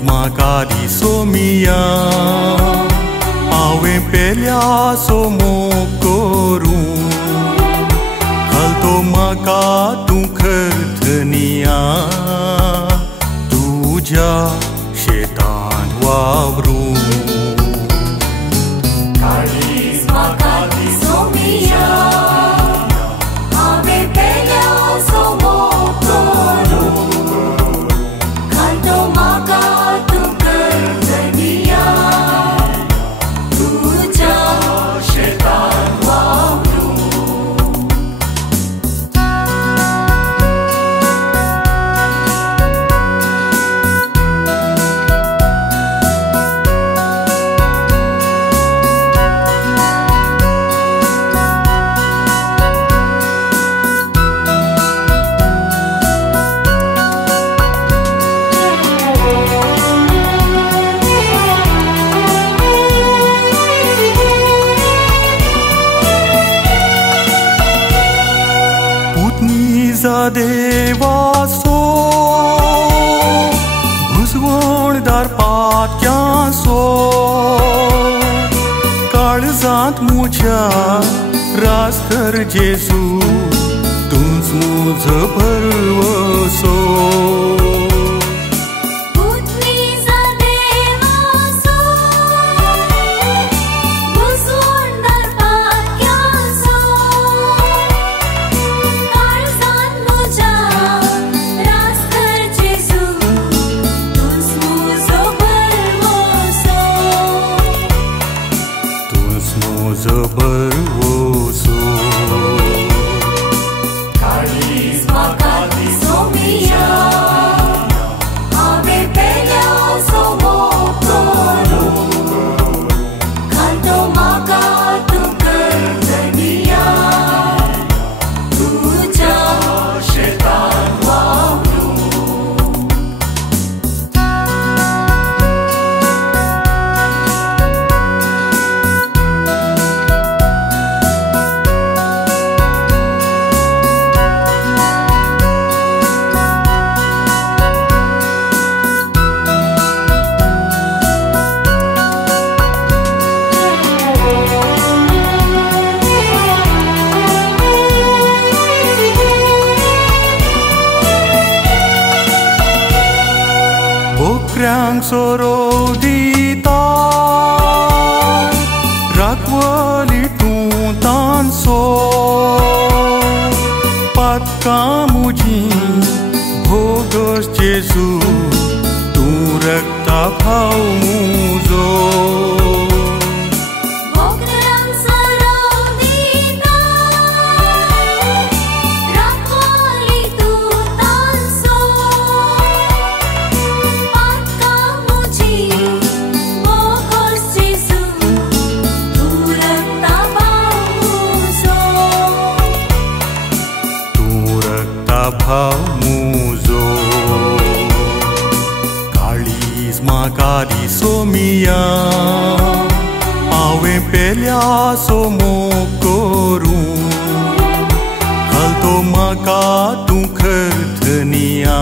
Magari somia awe pelea somokoru halto maka tu khardhniya tuja shetan wavru Magari somia awe pelea somokoru halto maka देवासो भुजवणदार पात्यांसो काळजांत मुझ्या रास कर जेजू तूच मुझ भरवसो Sorodita rakwali tu tanso patka muji bhogos Jesu tu rakta bhav mujo muzo Kalis Magari somia awe pelea somokoru halto maka tu khardhniya